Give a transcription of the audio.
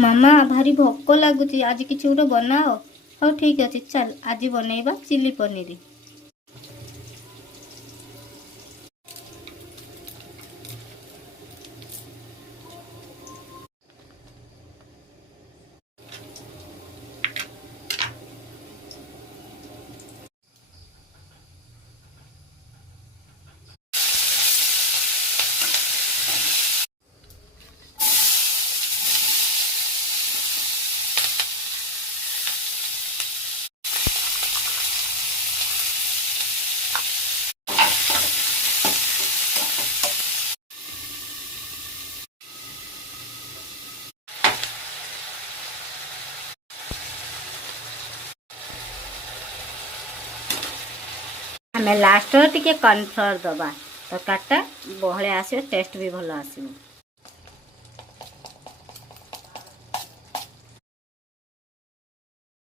मामा भारी भोक लगुच आज किसी गोटे बनाओ। हाँ ठीक अच्छे चल आज बनइबा चिली पनीर। आम लास्ट टिके कॉर्नफ्लोर दबा तरकारीटा बहलिया आसो टेस्ट भी भल आसो।